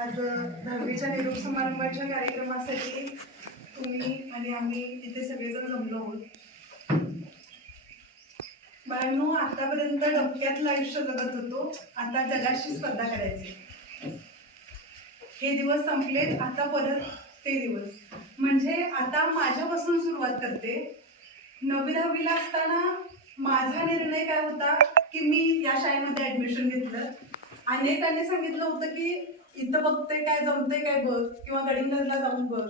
आज दहावीच्या निरोप समारंभाच्या कार्यक्रमासाठी तुम्ही आणि आम्ही इथे सगळेजण जमलो आहोत. बाळांनो आतापर्यंत डोक्यातलं आयुष्य जगत होतो. आता जगाशी स्पर्धा करायची. हे दिवस संपलेत आता परत ते दिवस. म्हणजे आता माझ्यापासून सुरुवात करते. नवी दहावीला असताना माझा निर्णय काय होता की मी या शाळेमध्ये ऍडमिशन घेतलं. अनेकांनी सांगितलं होतं की इथं बघते काय जमते काय बघ किंवा गडिंगरला जाऊन बघ.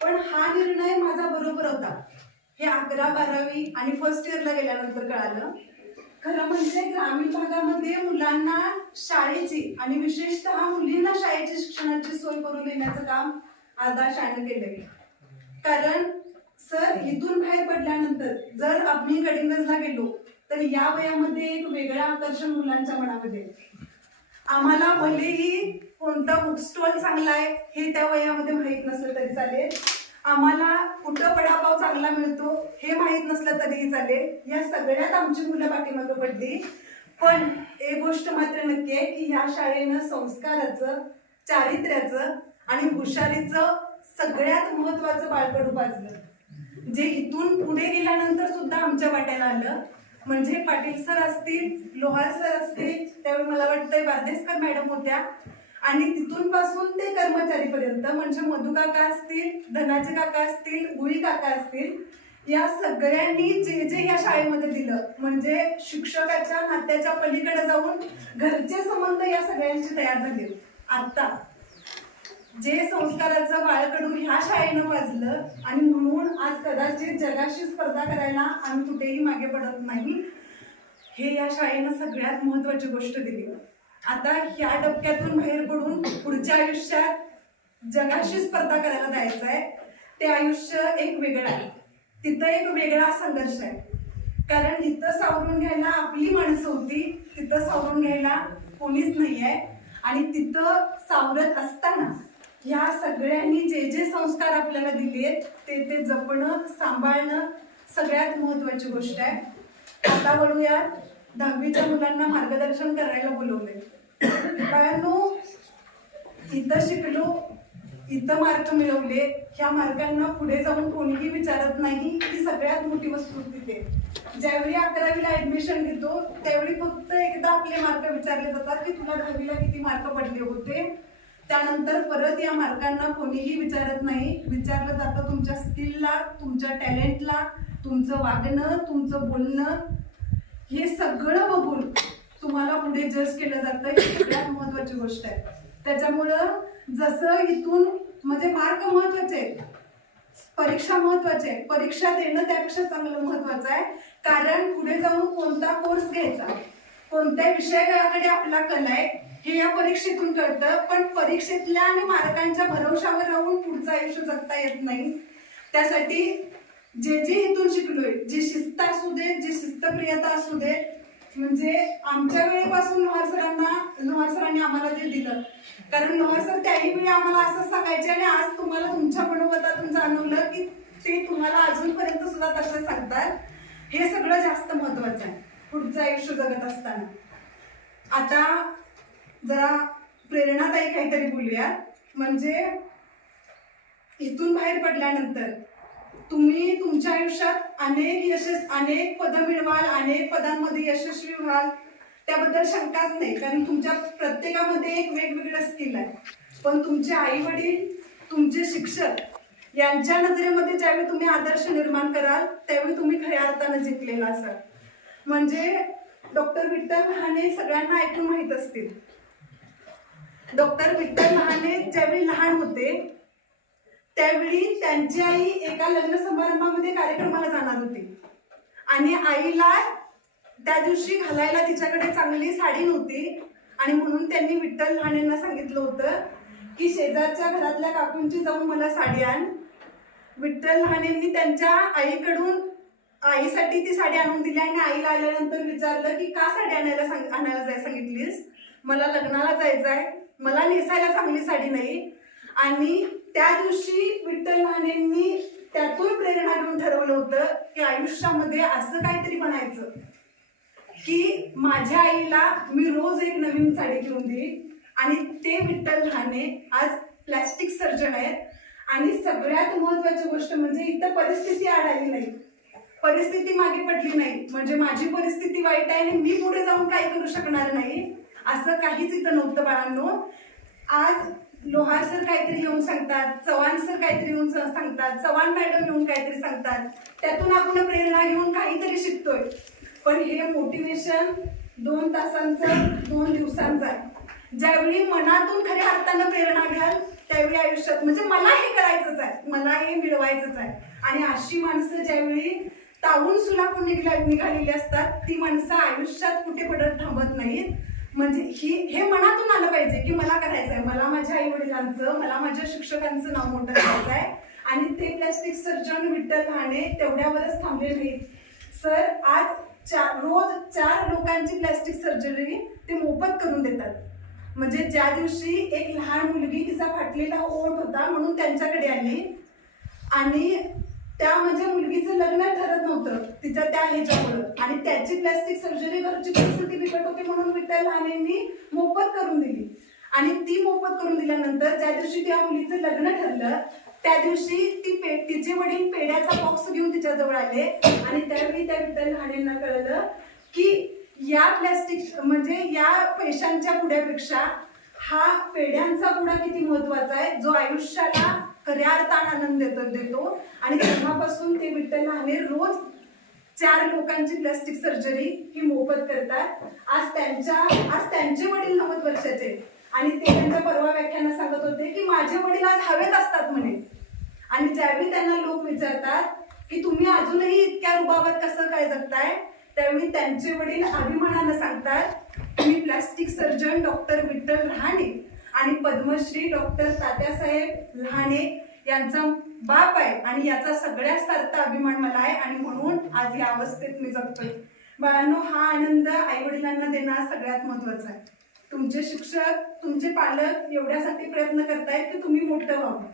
पण हा निर्णय माझा बरोबर होता. हे अकरा बारावी आणि फर्स्ट इयरला गेल्यानंतर कळालं. खरं म्हणजे ग्रामीण भागामध्ये मुलांना शाळेची आणि विशेषतः मुलींना शाळेची शिक्षणाची सोय करून देण्याचं काम आदा शाळेनं केलंय. कारण सर इथून बाहेर पडल्यानंतर जर आम्ही गडिंगजला गेलो तर या वयामध्ये एक वेगळं आकर्षण मुलांच्या मनामध्ये आम्हाला भलेही कोणता बुक स्टॉल चांगला आहे हे त्या वयामध्ये माहीत नसलं तरी चालेल. आम्हाला कुठं वडापाव चांगला मिळतो हे माहीत नसलं तरीही चालेल. या सगळ्यात आमची मुलं पाठीमागं पडली. पण एक गोष्ट मात्र नक्की आहे की ह्या शाळेनं संस्काराचं चारित्र्याचं आणि हुशारीचं सगळ्यात महत्वाचं बाळकड उभाजलं जे इथून पुढे गेल्यानंतर सुद्धा आमच्या वाट्याला आलं. म्हणजे पाटील सर असतील लोहार सर असतील त्यावेळी मला वाटतंय बारदेसकर मॅडम होत्या. आणि तिथून पासून ते कर्मचारीपर्यंत म्हणजे मधु काका असतील धनाचे काका असतील गुळी काका असतील या सगळ्यांनी जे जे या शाळेमध्ये दिलं म्हणजे शिक्षकाच्या नात्याच्या पलीकडे जाऊन घरचे संबंध या सगळ्यांशी तयार झाले. आता जे संस्काराचं बाळकडू ह्या शाळेनं वाजलं आणि म्हणून आज कदाचित जगाशी स्पर्धा करायला आम्ही कुठेही मागे पडत नाही हे या शाळेनं सगळ्यात महत्वाची गोष्ट दिली. आता ह्या डबक्यातून बाहेर पडून पुढच्या आयुष्यात जगाशी स्पर्धा करायला जायचं आहे. ते आयुष्य एक वेगळं आहे. तिथं एक वेगळा संघर्ष आहे. कारण इथं सावरून घ्यायला आपली माणसं होती तिथं सावरून घ्यायला कोणीच नाही आहे आणि तिथं सावरत असताना ह्या सगळ्यांनी जे जे संस्कार आपल्याला दिलेत ते ते जपणं सांभाळणं सगळ्यात महत्वाची गोष्ट आहे. आता वळूयात दहावीच्या मुलांना मार्गदर्शन करायला बोलवले बाळांनो इथं शिकलो इथं मार्क मिळवले ह्या मार्कांना पुढे जाऊन कोणीही विचारत नाही ही सगळ्यात मोठी वस्तू तिथे. ज्यावेळी अकरावीला ऍडमिशन घेतो त्यावेळी फक्त एकदा आपले मार्क विचारले जातात की तुला दहावीला किती मार्क पडले होते? त्यानंतर परत या मार्कांना कोणीही विचारत नाही. विचारलं जातं तुमच्या स्किलला तुमच्या टॅलेंटला तुमचं वागणं तुमचं बोलणं. हे सगळं बघून तुम्हाला पुढे जज केलं जातं ही सगळ्यात महत्वाची गोष्ट आहे. त्याच्यामुळं जसं इथून म्हणजे मार्क महत्त्वाचे आहेत. परीक्षा महत्त्वाचे आहे. परीक्षा देणं त्यापेक्षा चांगलं महत्वाचं आहे. कारण पुढे जाऊन कोणता कोर्स घ्यायचा कोणत्या विषयाकडे आपला कल आहे हे या परीक्षेतून कळतं. पण परीक्षेतल्या आणि मार्कांच्या भरवशावर राहून पुढचं आयुष्य जगता येत नाही. त्यासाठी जे जे इथून शिकलोय जे शिस्त असू दे जे शिस्तप्रियता असू दे म्हणजे आमच्या वेळेपासून लोहार सरांना लोहार सरांनी आम्हाला ते दिलं. कारण लोहार सर त्याही वेळी आम्हाला असं सांगायचे आणि आज तुम्हाला तुमच्या मनोगतातून जाणवलं की ते तुम्हाला अजूनपर्यंत सुद्धा तसं सांगतात. हे सगळं जास्त महत्वाचं आहे पुढचं आयुष्य जगत असताना. आता जरा प्रेरणादायी काहीतरी बोलूया म्हणजे इथून बाहेर पडल्यानंतर तुम्ही तुमच्या आयुष्यात अनेक यशस अनेक पदं मिळवाल अनेक पदांमध्ये यशस्वी व्हाल. त्याबद्दल शंकाच नाही कारण तुमच्या प्रत्येकामध्ये एक वेगवेगळं स्किल आहे. पण तुमचे आई वडील तुमचे शिक्षक यांच्या नजरेमध्ये ज्यावेळी तुम्ही आदर्श निर्माण कराल त्यावेळी तुम्ही खऱ्या अर्थानं जिंकलेला असाल. म्हणजे डॉक्टर विठ्ठल लहाने सगळ्यांना ऐकून माहीत असतील. डॉक्टर विठ्ठल लहाने ज्यावेळी लहान होते त्यावेळी त्यांची आई एका लग्न समारंभामध्ये कार्यक्रमाला जाणार होती. आणि आईला त्या दिवशी घालायला तिच्याकडे चांगली साडी नव्हती. आणि म्हणून त्यांनी विठ्ठल लहानेंना सांगितलं होतं की शेजारच्या घरातल्या काकूंची जाऊन मला साडी आण. विठ्ठल लहानेंनी त्यांच्या आईकडून आईसाठी ती साडी आणून दिली आणि आईला आल्यानंतर विचारलं की का साडी आणायला सांग आणायला जाय सांगितलीस? मला लग्नाला जायचं आहे मला नेसायला चांगली साडी नाही. आणि त्या दिवशी विठ्ठलहानेंनी त्यातून प्रेरणा घेऊन ठरवलं होतं की आयुष्यामध्ये असं काहीतरी बनायचं की माझ्या आईला मी रोज एक नवीन साडी घेऊन देईन. आणि ते विठ्ठल ठाणे आज प्लॅस्टिक सर्जन आहेत. आणि सगळ्यात महत्वाची गोष्ट म्हणजे इथं परिस्थिती आढळली नाही. परिस्थिती मागे पडली नाही. म्हणजे माझी परिस्थिती वाईट आहे आणि मी पुढे जाऊन काही करू शकणार नाही. असं काहीच इथं नव्हतं बाळांनो. आज लोहार सर काहीतरी येऊन सांगतात चव्हाण सर काहीतरी येऊन सांगतात चव्हाण मॅडम येऊन काहीतरी सांगतात. त्यातून आपण प्रेरणा घेऊन काहीतरी शिकतोय. पण हे मोटिवेशन दोन तासांचं दोन दिवसांचं आहे. ज्यावेळी मनातून खऱ्या अर्थानं प्रेरणा घ्याल त्यावेळी आयुष्यात म्हणजे मला हे करायचंच आहे मला हे मिळवायचंच आहे. आणि अशी माणसं ज्यावेळी तावून सुलापून निघल्या निघालेली असतात ती माणसं आयुष्यात कुठे पडत थांबत नाहीत. म्हणजे ही हे मनातून आलं पाहिजे की मला करायचं आहे मला माझ्या आई वडिलांचं मला माझ्या शिक्षकांचं नाव मोठं करायचं आहे आणि ते प्लॅस्टिक सर्जन विठ्ठल लहाने तेवढ्यावरच थांबले नाहीत. सर आज चार रोज चार लोकांची प्लॅस्टिक सर्जरी ते मोफत करून देतात. म्हणजे ज्या दिवशी एक लहान मुलगी तिचा फाटलेला ओठ होता म्हणून त्यांच्याकडे आली. आणि त्या म्हणजे मुलगीचं लग्न ठरत नव्हतं. तिचं त्या ह्याच्यामुळं. आणि त्याची प्लॅस्टिक सर्जरी घरची परिस्थिती बिकट होती म्हणून विठ्ठल लहानेंनी मोफत करून दिली. आणि ती मोफत करून दिल्यानंतर ज्या दिवशी त्या मुलीचं लग्न ठरलं त्या दिवशी ती पे तिचे वडील पेड्याचा बॉक्स घेऊन तिच्याजवळ आले. आणि त्यावेळी त्या विठ्ठल लहानेंना कळलं की या प्लॅस्टिक म्हणजे या पैशांच्या पुड्यापेक्षा हा पेढ्यांचा पुडा किती महत्त्वाचा आहे जो आयुष्याला खऱ्या अर्थान आनंद देतो देतो. आणि तेव्हापासून ते विठ्ठल लहाने रोज चार लोकांची प्लास्टिक सर्जरी ही मोफत करतात. आज त्यांच्या आज त्यांचे वडील नव्वद वर्षाचे आणि ते त्यांच्या परवा व्याख्यानात सांगत होते की माझे वडील आज हवेत असतात म्हणे. आणि ज्यावेळी त्यांना लोक विचारतात की तुम्ही अजूनही इतक्या रुबाबात कसं काय जगताय? त्यावेळी त्यांचे वडील अभिमानानं सांगतात मी plastic surgeon doctor Vitthal Rahane. आणि पद्मश्री डॉक्टर तात्यासाहेब लहाने यांचा बाप आहे आणि याचा सगळ्याच सार्थ अभिमान मला आहे आणि म्हणून आज या अवस्थेत मी जगतोय. बाळांनो हा आनंद आई वडिलांना देणं सगळ्यात महत्त्वाचा आहे. तुमचे शिक्षक तुमचे पालक एवढ्यासाठी प्रयत्न करतायत की तुम्ही मोठं व्हावं.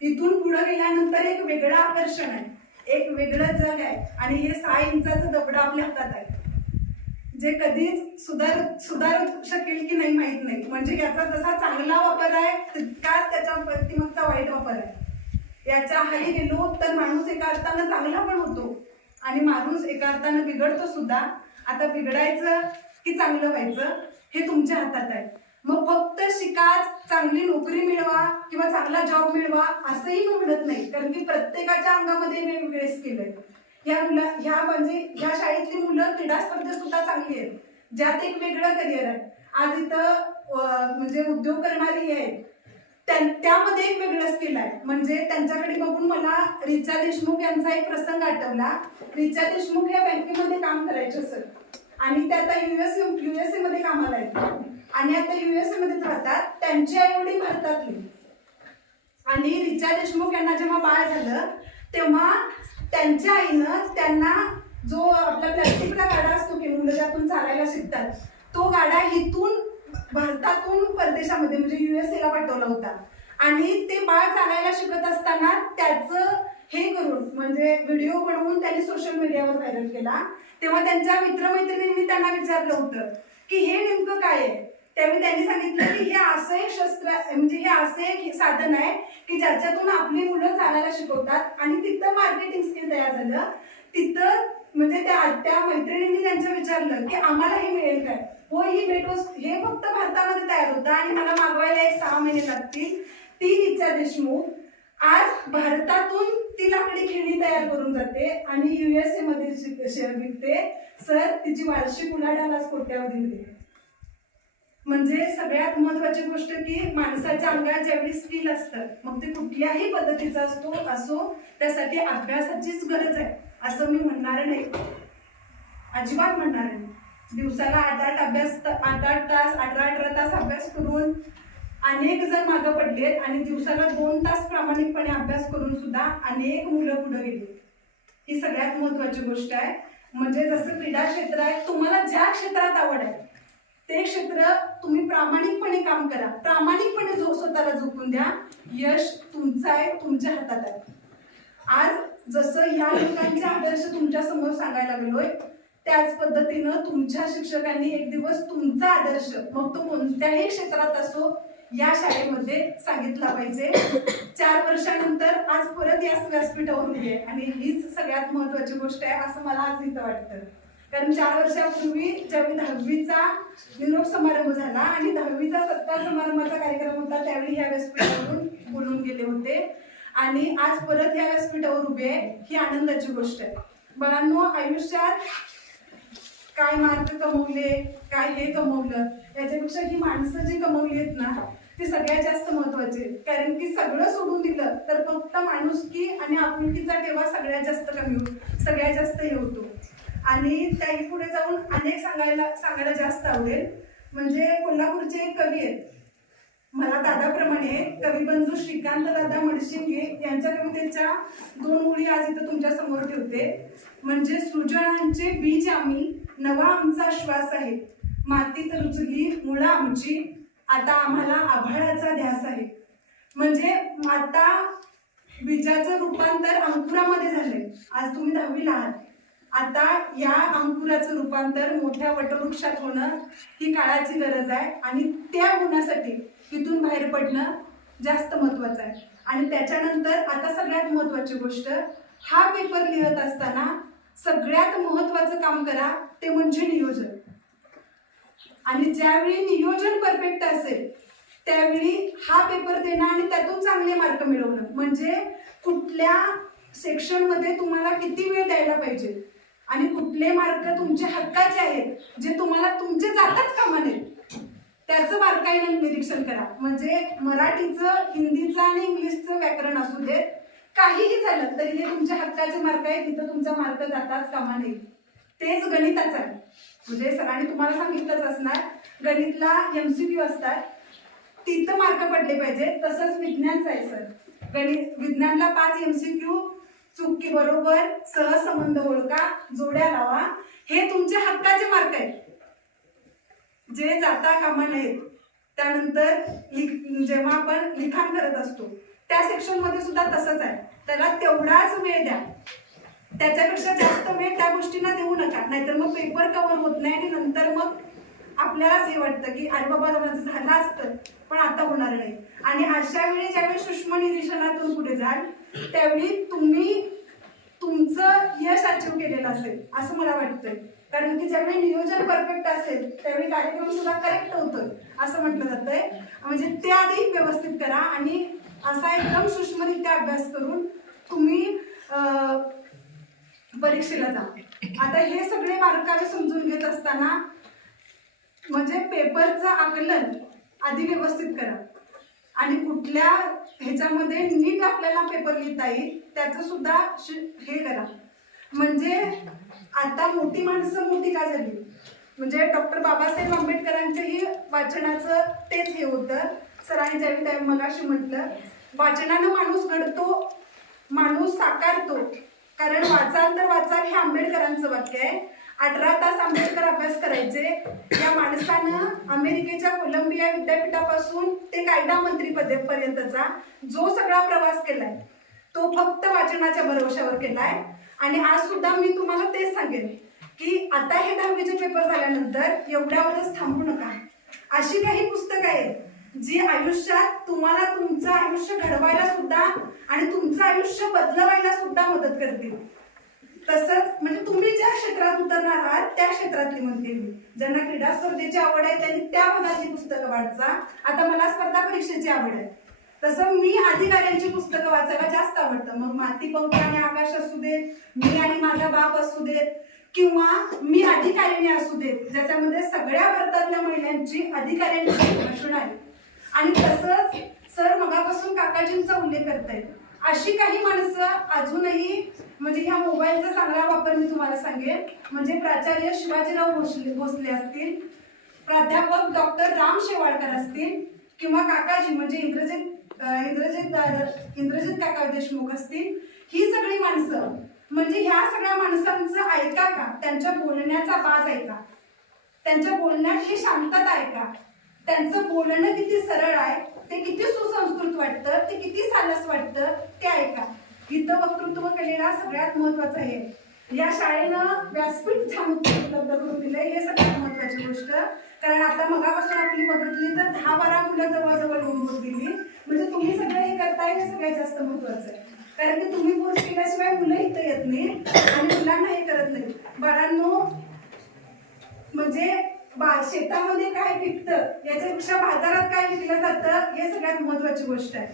इथून पुढे गेल्यानंतर एक वेगळं आकर्षण आहे एक वेगळं जग आहे आणि हे सहा इंचाचं दबडा आपल्या हातात आहे. जे कधीच सुधार सुधारू शकेल की नाही माहीत नाही. म्हणजे याचा जसा चांगला वापर आहे तितकाच त्याच्या प्रतिमागचा वाईट वापर आहे. याच्या हाली गेलो तर माणूस एका अर्थानं चांगला पण होतो. आणि माणूस एका अर्थानं बिघडतो सुद्धा. आता बिघडायचं की चांगलं व्हायचं हे तुमच्या हातात आहे. मग फक्त शिकाच चांगली नोकरी मिळवा किंवा चांगला जॉब मिळवा असंही म्हणत नाही. कारण की प्रत्येकाच्या अंगामध्ये वेगवेगळे स्किल आहेत. ह्या मुला ह्या म्हणजे ह्या शाळेतली मुलं क्रीडा स्पर्धेत सुद्धा चांगली आहेत. ज्यात एक वेगळं करिअर आहे. आज इथं म्हणजे उद्योग करणारी आहेत. त्यामध्ये एक वेगळं स्किल आहे. म्हणजे त्यांच्याकडे बघून मला रिचा देशमुख यांचा एक प्रसंग आठवला. रिचा देशमुख या बँकेमध्ये काम करायचे सर. आणि त्या आता युएस युएसए मध्ये कामाला आहेत. आणि आता युएसए मध्येच राहतात. त्यांची आईवडील भारतातली. आणि रिचा देशमुख यांना जेव्हा बाळ झालं तेव्हा त्यांच्या आईनं त्यांना जो आपला प्लास्टिकचा गाडा असतो की मुलं ज्यातून चालायला शिकतात तो गाडा इथून भारतातून परदेशामध्ये म्हणजे युएसएला पाठवला होता. आणि ते बाळ चालायला शिकत असताना त्याचं हे करून म्हणजे व्हिडिओ बनवून त्यांनी सोशल मीडियावर व्हायरल केला. तेव्हा त्यांच्या मित्रमैत्रिणींनी त्यांना विचारलं होतं की हे नेमकं काय आहे? त्यावेळी त्यांनी सांगितलं की हे असं एक शस्त्र म्हणजे हे असं एक साधन आहे की ज्याच्यातून आपली मुलं चालायला शिकवतात. आणि तिथं मार्केटिंग स्किल तयार झालं. तिथं म्हणजे त्या त्या मैत्रिणींनी त्यांचं विचारलं की आम्हाला हे मिळेल काय? हो ही भेटवस्तू हे फक्त भारतामध्ये तयार होतं आणि मला मागवायला एक सहा महिने लागतील. ती इच्छा देशमुख. आज भारतातून ती लाकडी खेळणी तयार करून जाते आणि युएसए मध्ये शेअर विकते. सर तिची वार्षिक उलाढाल आज कोट्यावधी होते म्हणजे सगळ्यात महत्वाची गोष्ट की माणसाच्या अंगात ज्यावेळी स्किल असतं मग ते कुठल्याही पद्धतीचा असतो असो त्यासाठी अभ्यासाचीच गरज आहे. असं मी म्हणणार नाही. अजिबात म्हणणार नाही. दिवसाला आठ आठ अभ्यास आठ आठ तास अठरा अठरा तास अभ्यास करून अनेक जण मागं पडलेत आणि दिवसाला दोन तास प्रामाणिकपणे अभ्यास करून सुद्धा अनेक मुलं पुढे गेली ही सगळ्यात महत्वाची गोष्ट आहे. म्हणजे जसं क्रीडा क्षेत्र आहे तुम्हाला ज्या क्षेत्रात आवड आहे ते क्षेत्र तुम्ही प्रामाणिकपणे काम करा. प्रामाणिकपणे जो स्वतःला झोपून द्या. यश तुमचं आहे तुमच्या हातात आहे. आज जसं या लोकांचे आदर्श तुमच्यासमोर सांगायला लागलोय त्याच पद्धतीनं तुमच्या शिक्षकांनी एक दिवस तुमचा आदर्श मग तो कोणत्याही क्षेत्रात असो या शाळेमध्ये सांगितला पाहिजे. चार वर्षानंतर आज परत याच व्यासपीठावर उभी आहे आणि हीच सगळ्यात महत्वाची गोष्ट आहे असं मला आज इथं वाटतं. कारण चार वर्षापूर्वी ज्यावेळी दहावीचा निरोप समारंभ झाला आणि दहावीचा सत्कार समारंभाचा कार्यक्रम होता त्यावेळी ह्या व्यासपीठावरून बोलून गेले होते. आणि आज परत या व्यासपीठावर उभे आहे ही आनंदाची गोष्ट आहे. बाळांनो आयुष्यात काय मार्क कमवले काय हे कमवलं याच्यापेक्षा ही माणसं जी कमवली आहेत ना ती सगळ्यात जास्त महत्वाची आहेत. कारण की सगळं सोडून दिलं तर फक्त माणुसकी आणि आपुलकीचा ठेवा सगळ्यात जास्त कमी होतो सगळ्यात जास्त हे होतो. आणि त्याही पुढे जाऊन अनेक सांगायला सांगायला जास्त आवडेल. म्हणजे कोल्हापूरचे एक कवी आहेत. मला दादाप्रमाणे कविबंधू श्रीकांत दादा मडशिंगे यांच्या कवितेच्या दोन ओळी आज इथं तुमच्यासमोर ठेवते. म्हणजे सृजनांचे बीज आम्ही नवा आमचा श्वास आहे. मातीत रुचली मुळं आमची आता आम्हाला आभाळाचा ध्यास आहे. म्हणजे आता बीजाचं रूपांतर अंकुरामध्ये झालंय. आज तुम्ही दहावीला आहात. आता या अंकुराचं रूपांतर मोठ्या वटवृक्षात होणं ही काळाची गरज आहे. आणि त्या होण्यासाठी तिथून बाहेर पडणं जास्त महत्वाचं आहे. आणि त्याच्यानंतर आता सगळ्यात महत्वाची गोष्ट हा पेपर लिहत असताना सगळ्यात महत्वाचं काम करा ते म्हणजे नियोजन. आणि ज्यावेळी नियोजन परफेक्ट असेल त्यावेळी हा पेपर देणं आणि त्यातून चांगले मार्क मिळवणं. म्हणजे कुठल्या सेक्शनमध्ये तुम्हाला किती वेळ द्यायला पाहिजे? आणि कुठले मार्क तुमचे हक्काचे आहेत जे तुम्हाला तुमचे जाताच कामा नयेत त्याचं बारकाईने निरीक्षण करा. म्हणजे मराठीचं हिंदीचं आणि इंग्लिशचं व्याकरण असू देत काहीही झालं तरी हे तुमच्या हक्काचे मार्क आहेत तिथं तुमचा मार्क जाताच कामा नये. तेच गणिताचं आहे. म्हणजे सरांनी तुम्हाला सांगितलंच असणार गणितला एमसीक्यू असतात. तिथं मार्क पडले पाहिजे. तसंच विज्ञानचं आहे सर. गणित विज्ञानला पाच एमसीक्यू चुकी बरोबर सहसंबंध ओळखा जोड्या लावा. हे तुमचे हक्काचे मार्क आहेत. जे जाता कामा नयेत त्यानंतर जेव्हा आपण लिखाण करत असतो त्या सेक्शनमध्ये सुद्धा तसंच आहे. त्याला तेवढाच वेळ द्या. त्याच्यापेक्षा जास्त वेळ त्या गोष्टींना देऊ नका. नाहीतर मग पेपर कव्हर होत नाही आणि नंतर मग आपल्यालाच हे वाटतं की अरे बाबा माझं झालं असतं. पण आता होणार नाही. आणि अशा वेळी ज्यावेळी सूक्ष्म निरीक्षणातून पुढे जाल तेवढी तुम्ही तुमचं यश अचीव केलेलं असेल असं मला वाटतंय. कारण की ज्यावेळी नियोजन परफेक्ट असेल त्यावेळी कार्यक्रम सुद्धा करेक्ट होतोय असं म्हटलं जातंय. म्हणजे ते आधी व्यवस्थित करा आणि असा एकदम सूक्ष्मरित्या अभ्यास करून तुम्ही परीक्षेला जा. आता हे सगळे बारकावे समजून घेत असताना म्हणजे पेपरचं आकलन आधी व्यवस्थित करा. आणि कुठल्या ह्याच्यामध्ये नीट आपल्याला पेपर लिहिता येईल त्याचं सुद्धा हे करा. म्हणजे आता मोठी माणसं मोठी का झाली? म्हणजे डॉक्टर बाबासाहेब आंबेडकरांचंही वाचनाचं तेच हे होतं. सरांनी ज्यावेळी त्या मगाशी म्हटलं वाचनानं माणूस घडतो माणूस साकारतो. कारण वाचाल तर वाचाल हे आंबेडकरांचं वाक्य आहे. अठरा तास आंबेडकर अभ्यास करायचे. या माणसानं अमेरिकेच्या कोलंबिया विद्यापीठापासून ते कायदा मंत्री पदेपर्यंतचा जो सगळा प्रवास केलाय तो फक्त वाचनाच्या भरवशावर केलाय. आणि आज सुद्धा मी तुम्हाला तेच सांगेन की आता हे दहावीचे पेपर झाल्यानंतर एवढ्यावरच थांबू नका. अशी काही पुस्तकं आहेत जी आयुष्यात तुम्हाला तुमचं आयुष्य घडवायला सुद्धा आणि तुमचं आयुष्य बदलवायला सुद्धा मदत करतील. तसंच म्हणजे तुम्ही ज्या क्षेत्रात उतरणार आहात त्या क्षेत्रातली म्हणते मी. ज्यांना क्रीडा स्पर्धेची आवड आहे त्यांनी त्या भागातली पुस्तकं वाचा. आता मला स्पर्धा परीक्षेची आवड आहे. तसं मी अधिकाऱ्यांची पुस्तकं वाचायला जास्त आवडतं. मग माती पंख आणि आकाश असू देत मी आणि माझा बाप असू देत किंवा मी अधिकाऱ्यांनी असू देत ज्याच्यामध्ये सगळ्या भारतातल्या महिलांची अधिकाऱ्यांची भाषण आहे. आणि तसंच सर मगापासून काकाजींचा उल्लेख करतायत. अशी काही माणसं अजूनही म्हणजे ह्या मोबाईलचा चांगला वापर मी तुम्हाला सांगेन. म्हणजे प्राचार्य शिवाजीराव भोसले भोसले असतील प्राध्यापक डॉक्टर राम शेवाळकर असतील किंवा काकाजी म्हणजे इंद्रजित इंद्रजित इंद्रजित काका देशमुख असतील ही सगळी माणसं म्हणजे ह्या सगळ्या माणसांचं ऐका का? त्यांच्या बोलण्याचा बाज ऐका. त्यांच्या बोलण्यात ही शांतता आहे का त्यांचं बोलणं किती सरळ आहे ते किती सुसंस्कृत वाटतं ते किती सालस वाटतं ते ऐका. इथं वक्तृत्व केलेला सगळ्यात महत्वाचं आहे या शाळेनं व्यासपीठ छान उपलब्ध करून दिलंय हे सगळ्यात महत्वाची गोष्ट. कारण आता मगापासून आपली मदत तर दहा बारा मुलं जवळजवळ होऊन दिली म्हणजे तुम्ही सगळं हे करताय हे सगळ्यात जास्त महत्वाचं आहे. कारण की तुम्ही कोर्स केल्याशिवाय मुलं इथं येत नाही आणि मुलांना हे करत नाही बाळांनो म्हणजे बा शेतामध्ये काय त्याच्यापेक्षा बाजारात काय विकलं जातं हे सगळ्यात महत्वाची गोष्ट आहे.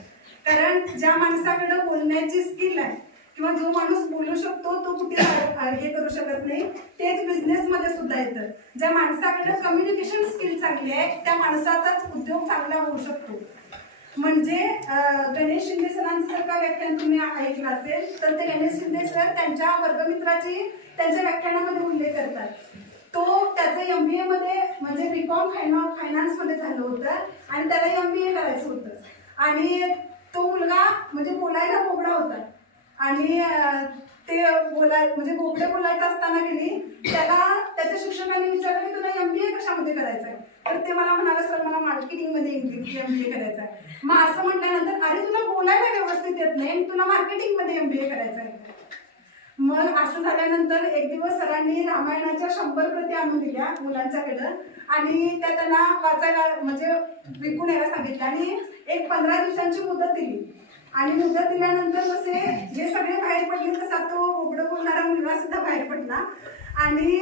कारण ज्या माणसाकडे बोलण्याची स्किल आहे किंवा जो माणूस बोलू शकतो तो कुठे हे करू शकत नाही तेच बिझनेसमध्ये सुद्धा येतं. ज्या माणसाकडे कम्युनिकेशन स्किल चांगली आहे त्या माणसाचाच उद्योग चांगला होऊ शकतो. म्हणजे गणेश शिंदे सरांचं जर का व्याख्यान तुम्ही ऐकलं असेल तर ते गणेश शिंदे सर त्यांच्या वर्गमित्राची त्यांच्या व्याख्यानामध्ये उल्लेख करतात. तो त्याचं एम बी मध्ये म्हणजे बीकॉम फायनान्समध्ये झालं होतं आणि त्याला एम बी ए करायचं होतं. आणि तो मुलगा म्हणजे बोलायला बोबडा होता. आणि ते बोलाय म्हणजे बोबडे बोलायचं असताना गेली त्याला त्याच्या शिक्षकांनी विचारलं की तुला एम बी ए कशामध्ये करायचं आहे तर ते मला म्हणाले सर मला मार्केटिंगमध्ये इंग्लिश एम बी ए करायचं आहे मग असं म्हटल्यानंतर अरे तुला बोलायला व्यवस्थित येत नाही तुला मार्केटिंगमध्ये एम बी ए करायचं आहे मग असं झाल्यानंतर एक दिवस सरांनी रामायणाच्या शंभर प्रती आणून दिल्या मुलांच्याकडं. आणि त्या त्यांना वाचायला म्हणजे विकून यायला सांगितलं. आणि एक पंधरा दिवसांची मुदत दिली. आणि मुदत दिल्यानंतर जसे जे सगळे बाहेर पडले तसा तो उघडं बोलणारा मुलगा सुद्धा बाहेर पडला. आणि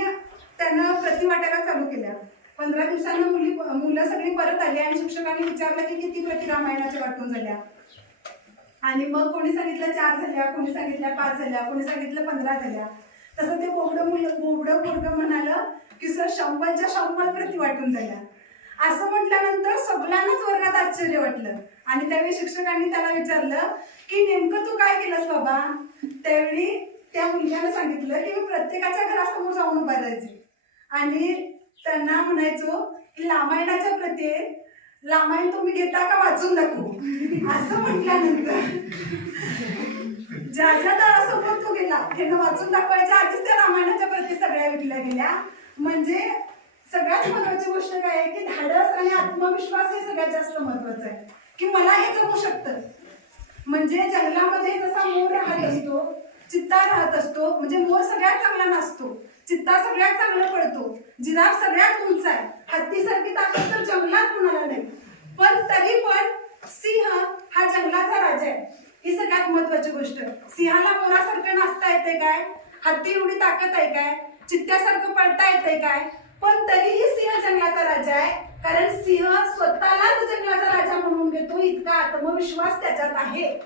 त्यानं प्रति वाटायला चालू केल्या. पंधरा दिवसांना मुली मुलं सगळी परत आली आणि शिक्षकांनी विचारलं की किती प्रति रामायणाच्या वाटून झाल्या. आणि मग कोणी सांगितलं चार झाल्या कोणी सांगितल्या पाच झाल्या कोणी सांगितलं पंधरा झाल्या. तसं ते बोबडं मुलं बोबडं म्हणालं की सर शंभरच्या शंभर प्रति वाटून झाल्या. असं म्हटल्यानंतर सगळ्यांनाच वर्गात आश्चर्य वाटलं. आणि त्यावेळी शिक्षकांनी त्याला विचारलं की नेमकं तू काय केलंस बाबा? त्यावेळी त्या मुलग्यानं सांगितलं की मी प्रत्येकाच्या घरासमोर जाऊन उभारायची आणि त्यांना म्हणायचो की रामायणाच्या प्रत्येक रामायण तुम्ही घेता का वाचून दाखवू? असं म्हटल्यानंतर. ज्या ज्या दारासमोर तो गेला. त्यानं वाचून दाखवायच्या आधीच त्या रामायणाच्या प्रती सगळ्या विकल्या गेल्या. म्हणजे सगळ्यात महत्वाची गोष्ट काय आहे की धाडस आणि आत्मविश्वास हे सगळ्यात जास्त महत्वाचं आहे. की मला हे जगू शकतं. म्हणजे जंगलामध्ये जसा मोर राहत असतो चित्ता राहत असतो म्हणजे मोर सगळ्यात चांगला नसतो चित्ता सगळ्यात चांगला पडतो. जिराफ सगळ्यात उंच आहे. हत्तीसारखी ताकद तर जंगलात कुणाला नाही. पण तरी पण सिंह हा जंगलाचा राजा आहे. ही सगळ्यात महत्वाची गोष्ट. सिंहाला मोरासारखं नाचता येते काय? हत्ती एवढी ताकद आहे काय? चित्त्यासारखं पळता येते काय? पण तरीही सिंह जंगलाचा राजा आहे. कारण सिंह स्वतःलाच जंगलाचा राजा म्हणून घेतो. इतका आत्मविश्वास त्याच्यात आहे.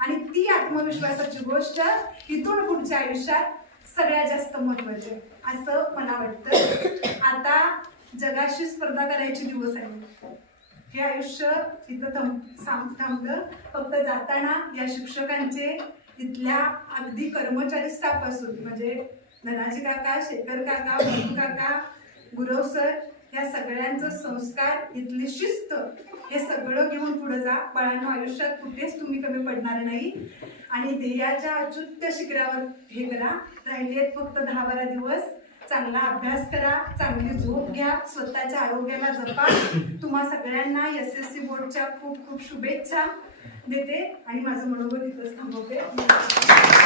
आणि ती आत्मविश्वासाची गोष्ट इथून पुढच्या आयुष्यात सगळ्यात जास्त महत्त्वाचे असं मला वाटतं. आता जगाशी स्पर्धा करायचे दिवस आहे. हे आयुष्य इथं थांब थांब थांबलं. फक्त जाताना या शिक्षकांचे इथल्या अगदी कर्मचारी स्टाफ असून म्हणजे धनाजी काका शेखर काका मधू काका गुरव सर या सगळ्यांचं संस्कार इथली शिस्त हे सगळं घेऊन पुढे जा. बाळांनो आयुष्यात कुठेच तुम्ही कमी पडणार नाही. आणि ध्येयाच्या अच्युत्य शिखरावर हे करा. राहिलेत फक्त दहा बारा दिवस. चांगला अभ्यास करा चांगली झोप घ्या स्वतःच्या आरोग्याला जपा. तुम्हा सगळ्यांना एस एस सी बोर्डच्या खूप खूप शुभेच्छा देते. आणि माझं मनोगत इथंच थांबवते.